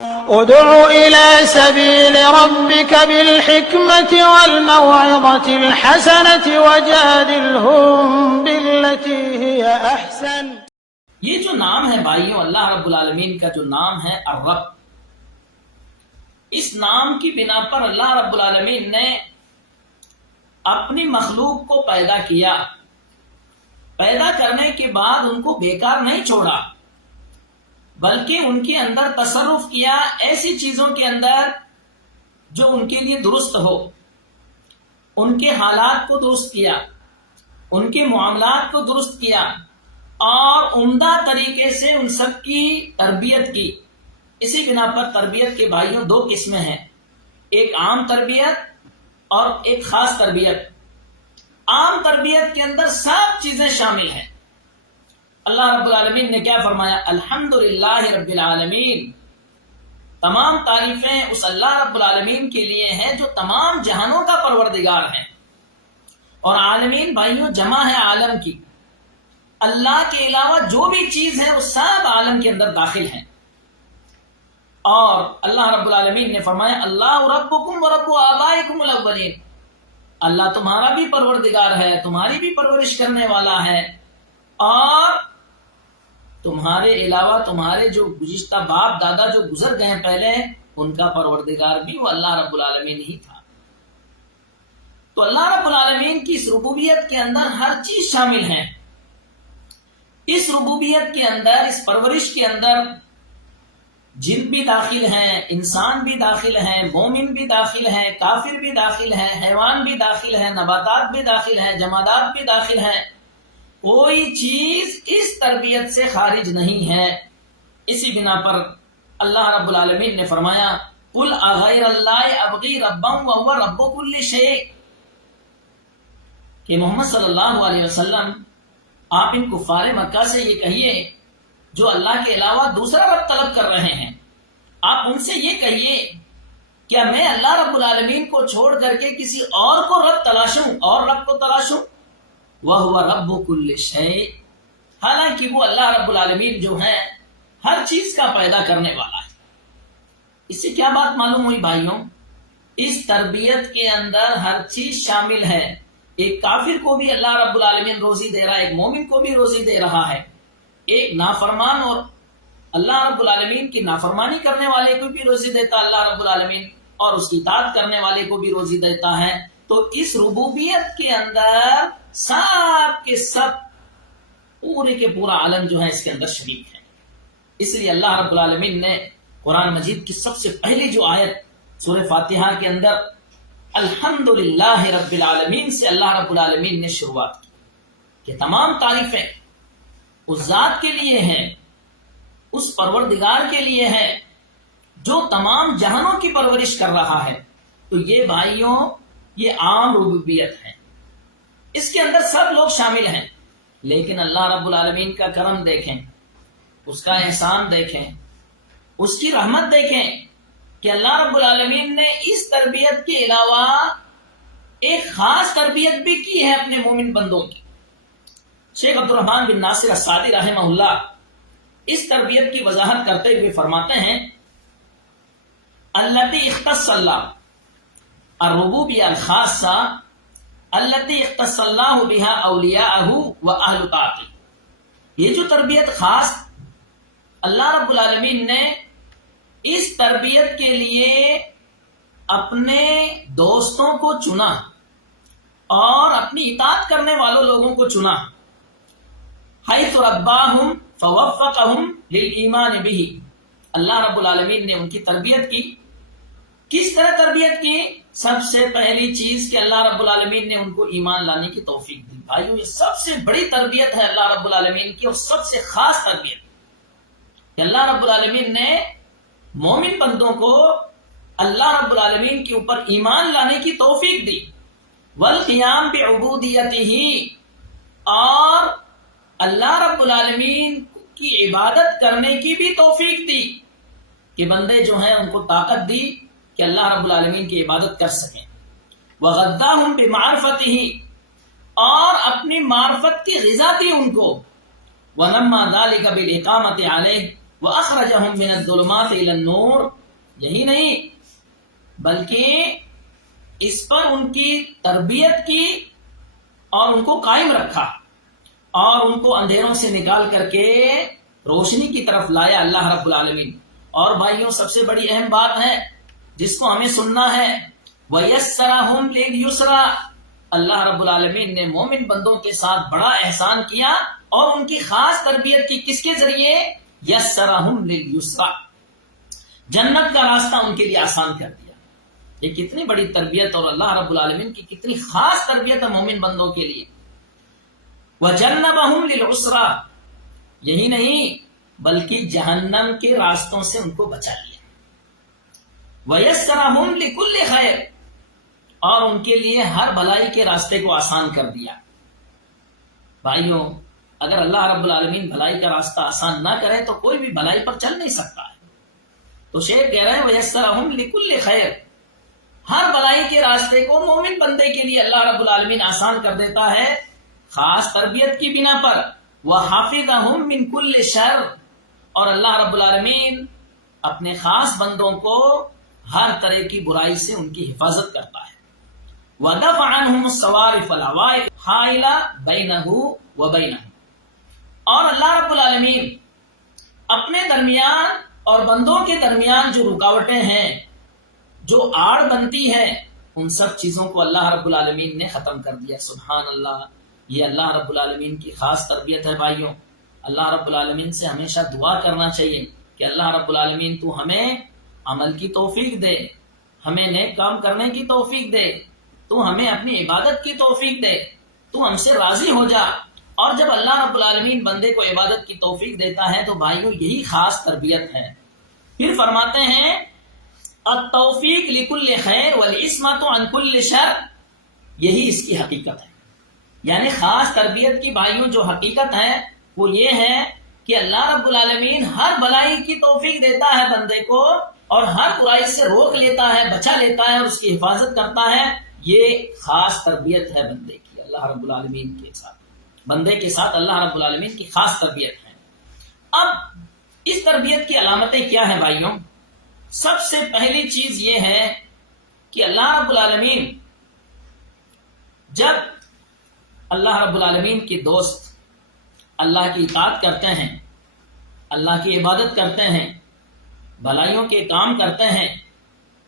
ادع إلى سبيل ربك بالحكمة والموعظة الحسنة وجادلهم بالتي هي أحسن۔ یہ جو نام ہے بھائیوں، اللہ رب العالمین کا جو نام ہے الرب، اس نام کی بنا پر اللہ رب العالمین نے اپنی مخلوق کو پیدا کیا۔ پیدا کرنے کے بعد ان کو بیکار نہیں چھوڑا، بلکہ ان کے اندر تصرف کیا ایسی چیزوں کے اندر جو ان کے لیے درست ہو، ان کے حالات کو درست کیا، ان کے معاملات کو درست کیا اور عمدہ طریقے سے ان سب کی تربیت کی۔ اسی بنا پر تربیت کے بھائیوں دو قسمیں ہیں، ایک عام تربیت اور ایک خاص تربیت۔ عام تربیت کے اندر سب چیزیں شامل ہیں۔ اللہ رب العالمین نے کیا فرمایا؟ الحمدللہ رب العالمین، تمام تعریفیں اس اللہ رب العالمین کے لیے ہیں جو تمام جہانوں کا پروردگار ہے۔ اور عالمین بھائیوں جمع ہے عالم کی، اللہ کے علاوہ جو بھی چیز ہے وہ سب عالم کے اندر داخل ہیں۔ اور اللہ رب العالمین نے فرمایا اللہ ربکم ورب آبائکم الاولین، اللہ تمہارا بھی پروردگار ہے، تمہاری بھی پرورش کرنے والا ہے، اور تمہارے علاوہ تمہارے جو گزشتہ باپ دادا جو گزر گئے پہلے، ان کا پروردگار بھی وہ اللہ رب العالمین ہی تھا۔ تو اللہ رب العالمین کی اس ربوبیت کے اندر ہر چیز شامل ہے۔ اس ربوبیت کے اندر، اس پرورش کے اندر جن بھی داخل ہیں، انسان بھی داخل ہیں، مومن بھی داخل ہیں، کافر بھی داخل ہیں، حیوان بھی داخل ہیں، نباتات بھی داخل ہیں، جمادات بھی داخل ہیں۔ کوئی چیز اس تربیت سے خارج نہیں ہے۔ اسی بنا پر اللہ رب العالمین نے فرمایا قل اغیر اللہ ابغی ربا وهو رب کل شیء، کہ محمد صلی اللہ علیہ وسلم آپ ان کفار مکہ سے یہ کہیے جو اللہ کے علاوہ دوسرا رب طلب کر رہے ہیں، آپ ان سے یہ کہیے کیا میں اللہ رب العالمین کو چھوڑ کر کے کسی اور کو رب تلاشوں اور رب کو تلاشوں؟ وَهُوَ رَبُّ كُلِّ شَيْءٍ، حالانکہ وہ اللہ رب العالمین جو ہے ہر چیز کا پیدا کرنے والا ہے۔ اس سے کیا بات معلوم ہوئی بھائیوں؟ اس تربیت کے اندر ہر چیز شامل ہے۔ ایک کافر کو بھی اللہ رب العالمین روزی دے رہا ہے، ایک مومن کو بھی روزی دے رہا ہے، ایک نافرمان اور اللہ رب العالمین کی نافرمانی کرنے والے کو بھی روزی دیتا اللہ رب العالمین، اور اس کی اطاعت کرنے والے کو بھی روزی دیتا ہے۔ تو اس ربوبیت کے اندر سب کے سب پورے کے پورا عالم جو ہے اس کے اندر شریک ہے۔ اس لیے اللہ رب العالمین نے قرآن مجید کی سب سے پہلی جو آیت سورہ فاتحہ کے اندر الحمدللہ رب العالمین سے اللہ رب العالمین نے شروعات کی کہ تمام تعریفیں اس ذات کے لیے ہیں، اس پروردگار کے لیے ہے جو تمام جہانوں کی پرورش کر رہا ہے۔ تو یہ بھائیوں یہ عام ربوبیت ہے، اس کے اندر سب لوگ شامل ہیں، لیکن اللہ رب العالمین کا کرم دیکھیں، اس کا احسان دیکھیں، اس کی رحمت دیکھیں کہ اللہ رب العالمین نے اس تربیت کے علاوہ ایک خاص تربیت بھی کی ہے اپنے مومن بندوں کی۔ شیخ عبد الرحمن بن ناصر السعدی رحمہ اللہ اس تربیت کی وضاحت کرتے ہوئے فرماتے ہیں التی اختص اللہ الربوبیہ الخاصہ التی اختص اللہ بہا اولیاءہ و اہل طاعتہ، یہ جو تربیت خاص اللہ رب العالمین نے اس تربیت کے لیے اپنے دوستوں کو چنا اور اپنی اطاعت کرنے والوں لوگوں کو چنا، حیث رباہم فوفقہم للایمان بہ، اللہ رب العالمین نے ان کی تربیت کی۔ کس طرح تربیت کی؟ سب سے پہلی چیز کہ اللہ رب العالمین نے ان کو ایمان لانے کی توفیق دی۔ بھائیو یہ سب سے بڑی تربیت ہے اللہ رب العالمین کی، اور سب سے خاص تربیت کہ اللہ رب العالمین نے مومن بندوں کو اللہ رب العالمین کے اوپر ایمان لانے کی توفیق دی، والقیام بعبودیتہ، اور اللہ رب العالمین کی عبادت کرنے کی بھی توفیق دی کہ بندے جو ہیں ان کو طاقت دی کہ اللہ رب العالمین کی عبادت کر سکیں۔ وغداہم بمعرفتہ، اور اپنی معرفت کی غذا دی ان کو۔ ونما ذلک بالاقامۃ علیہ، وَأَخْرَجَهُم مِّنَ الظُّلُمَاتِ إِلَى النُّورِ، یہی نہیں بلکہ اس پر ان کی تربیت کی اور ان کو قائم رکھا اور ان کو اندھیروں سے نکال کر کے روشنی کی طرف لایا اللہ رب العالمین۔ اور بھائیوں سب سے بڑی اہم بات ہے جس کو ہمیں سننا ہے، وَيَسَّرَهُمْ لِلْيُسْرَى، اللہ رب العالمین نے مومن بندوں کے ساتھ بڑا احسان کیا اور ان کی خاص تربیت کی، کس کے ذریعے؟ یسرہم للیسرا، جنت کا راستہ ان کے لیے آسان کر دیا۔ یہ کتنی بڑی تربیت اور اللہ رب العالمین کی کتنی خاص تربیت ہے مومن بندوں کے لیے۔ وجنبہم للعسرا، یہی نہیں بلکہ جہنم کے راستوں سے ان کو بچا لیا۔ ویسرہم لکل خیر، اور ان کے لیے ہر بھلائی کے راستے کو آسان کر دیا۔ بھائیوں اگر اللہ رب العالمین بھلائی کا راستہ آسان نہ کرے تو کوئی بھی بھلائی پر چل نہیں سکتا ہے۔ تو شیخ کہہ رہے ہیں وَيَسَّرَهُمْ لِكُلِّ خَيْرٍ، ہر بھلائی کے راستے کو مومن بندے کے لیے اللہ رب العالمین آسان کر دیتا ہے خاص تربیت کی بنا پر۔ وَحَفِظَهُمْ مِنْ كُلِّ شَرٍ، اور اللہ رب العالمین اپنے خاص بندوں کو ہر طرح کی برائی سے ان کی حفاظت کرتا ہے۔ وَدَفَعَ عَنْهُمُ الصَّوَارِفَ الْعَوَائِقَ حَائِلَةً بَيْنَهُ وَبَيْنَهُمْ، اور اللہ رب العالمین اپنے درمیان اور بندوں کے درمیان جو رکاوٹیں ہیں، جو آڑ بنتی ہے، ان سب چیزوں کو اللہ رب العالمین نے ختم کر دیا۔ سبحان اللہ، یہ اللہ رب العالمین کی خاص تربیت ہے۔ بھائیوں اللہ رب العالمین سے ہمیشہ دعا کرنا چاہیے کہ اللہ رب العالمین تو ہمیں عمل کی توفیق دے، ہمیں نیک کام کرنے کی توفیق دے، تو ہمیں اپنی عبادت کی توفیق دے، تو ہم سے راضی ہو جا۔ اور جب اللہ رب العالمین بندے کو عبادت کی توفیق دیتا ہے تو بھائیوں یہی خاص تربیت ہے۔ پھر فرماتے ہیں التوفیق لکل خیر والعصمۃ عن کل شر، یہی اس کی حقیقت ہے۔ یعنی خاص تربیت کی بھائیوں جو حقیقت ہے وہ یہ ہے کہ اللہ رب العالمین ہر بھلائی کی توفیق دیتا ہے بندے کو اور ہر برائی سے روک لیتا ہے، بچا لیتا ہے، اس کی حفاظت کرتا ہے۔ یہ خاص تربیت ہے بندے کی، اللہ رب العالمین کے ساتھ، بندے کے ساتھ اللہ رب العالمین کی خاص تربیت ہے۔ اب اس تربیت کی علامتیں کیا ہیں بھائیوں؟ سب سے پہلی چیز یہ ہے کہ اللہ رب العالمین جب اللہ رب العالمین کے دوست اللہ کی اطاعت کرتے ہیں، اللہ کی عبادت کرتے ہیں، بھلائیوں کے کام کرتے ہیں،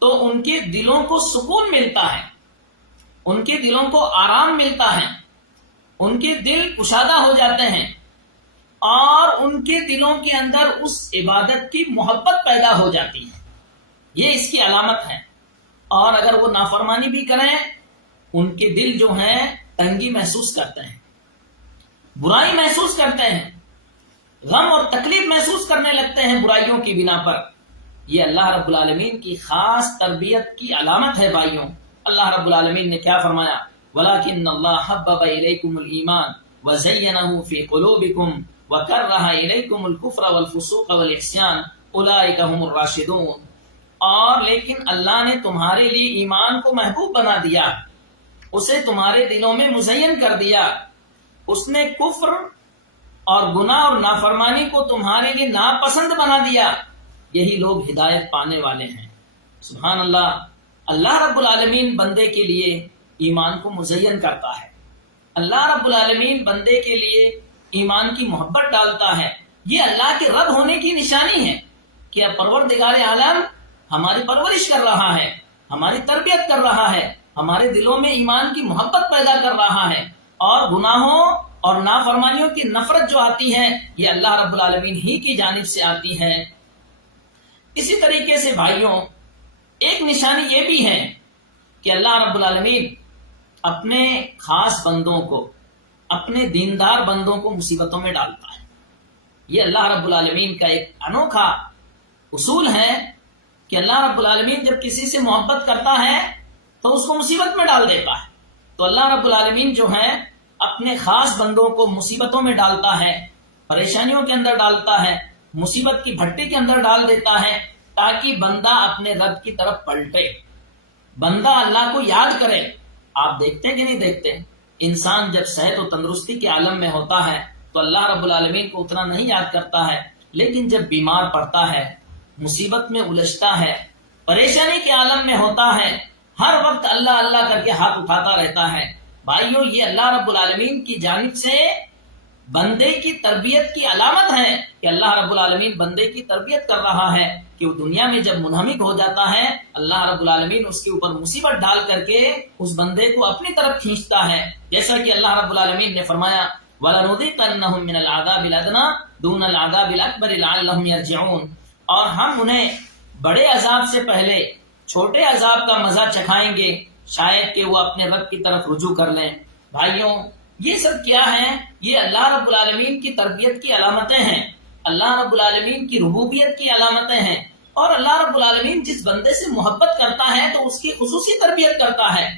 تو ان کے دلوں کو سکون ملتا ہے، ان کے دلوں کو آرام ملتا ہے، ان کے دل کشادہ ہو جاتے ہیں اور ان کے دلوں کے اندر اس عبادت کی محبت پیدا ہو جاتی ہے۔ یہ اس کی علامت ہے۔ اور اگر وہ نافرمانی بھی کریں ان کے دل جو ہیں تنگی محسوس کرتے ہیں، برائی محسوس کرتے ہیں، غم اور تکلیف محسوس کرنے لگتے ہیں برائیوں کی بنا پر۔ یہ اللہ رب العالمین کی خاص تربیت کی علامت ہے بھائیوں۔ اللہ رب العالمین نے کیا فرمایا؟ وَلَكِنَّ اللَّهَ حَبَّبَ إِلَيْكُمُ الْإِيمَانَ وَزَيَّنَهُ فِي قُلُوبِكُمْ وَكَرَّهَ إِلَيْكُمُ الْكُفْرَ وَالْفُسُوقَ وَالْعِصْيَانَ أُولَٰئِكَ هُمُ الرَّاشِدُونَ، اور لیکن اللہ نے تمہارے لیے ایمان کو محبوب بنا دیا، اسے تمہارے دلوں میں مزین کر دیا، اس نے کفر اور گناہ اور نافرمانی کو تمہارے لیے ناپسند بنا دیا، یہی لوگ ہدایت پانے والے ہیں۔ سبحان اللہ، اللہ رب العالمین بندے کے لیے ایمان کو مزین کرتا ہے، اللہ رب العالمین بندے کے لیے ایمان کی محبت ڈالتا ہے۔ یہ اللہ کے رب ہونے کی نشانی ہے کہ پروردگار عالم ہماری پرورش کر رہا ہے، ہماری تربیت کر رہا ہے، ہمارے دلوں میں ایمان کی محبت پیدا کر رہا ہے، اور گناہوں اور نافرمانیوں کی نفرت جو آتی ہے یہ اللہ رب العالمین ہی کی جانب سے آتی ہے۔ اسی طریقے سے بھائیوں ایک نشانی یہ بھی ہے کہ اللہ رب العالمین اپنے خاص بندوں کو، اپنے دیندار بندوں کو مصیبتوں میں ڈالتا ہے۔ یہ اللہ رب العالمین کا ایک انوکھا اصول ہے کہ اللہ رب العالمین جب کسی سے محبت کرتا ہے تو اس کو مصیبت میں ڈال دیتا ہے۔ تو اللہ رب العالمین جو ہے اپنے خاص بندوں کو مصیبتوں میں ڈالتا ہے، پریشانیوں کے اندر ڈالتا ہے، مصیبت کی بھٹی کے اندر ڈال دیتا ہے، تاکہ بندہ اپنے رب کی طرف پلٹے، بندہ اللہ کو یاد کرے۔ آپ دیکھتے کہ نہیں دیکھتے، انسان جب صحت و تندرستی کے عالم میں ہوتا ہے تو اللہ رب العالمین کو اتنا نہیں یاد کرتا ہے، لیکن جب بیمار پڑتا ہے، مصیبت میں الجھتا ہے، پریشانی کے عالم میں ہوتا ہے، ہر وقت اللہ اللہ کر کے ہاتھ اٹھاتا رہتا ہے، بھائیوں یہ اللہ رب العالمین کی جانب سے بندے کی تربیت کی علامت ہے کہ اللہ رب العالمین بندے کی تربیت کر رہا ہے کہ وہ دنیا میں جب منہمک ہو جاتا ہے اللہ رب العالمین اس کے اوپر مصیبت ڈال کر کے اس بندے کو اپنی طرف کھینچتا ہے، جیسا کہ اللہ رب العالمین نے فرمایا وَلَنُذِيقَنَّهُم مِّنَ الْعَذَابِ الْأَدْنَىٰ دُونَ الْعَذَابِ الْأَكْبَرِ لَعَلَّهُمْ يَرْجِعُونَ، اور ہم انہیں بڑے عذاب سے پہلے چھوٹے عذاب کا مزہ چکھائیں گے شاید کہ وہ اپنے رب کی طرف رجوع کر لیں۔ بھائیوں یہ سب کیا ہے؟ یہ اللہ رب العالمین کی تربیت کی علامتیں ہیں، اللہ رب العالمین کی ربوبیت کی علامتیں ہیں، اور اللہ رب العالمین جس بندے سے محبت کرتا ہے تو اس کی خصوصی تربیت کرتا ہے۔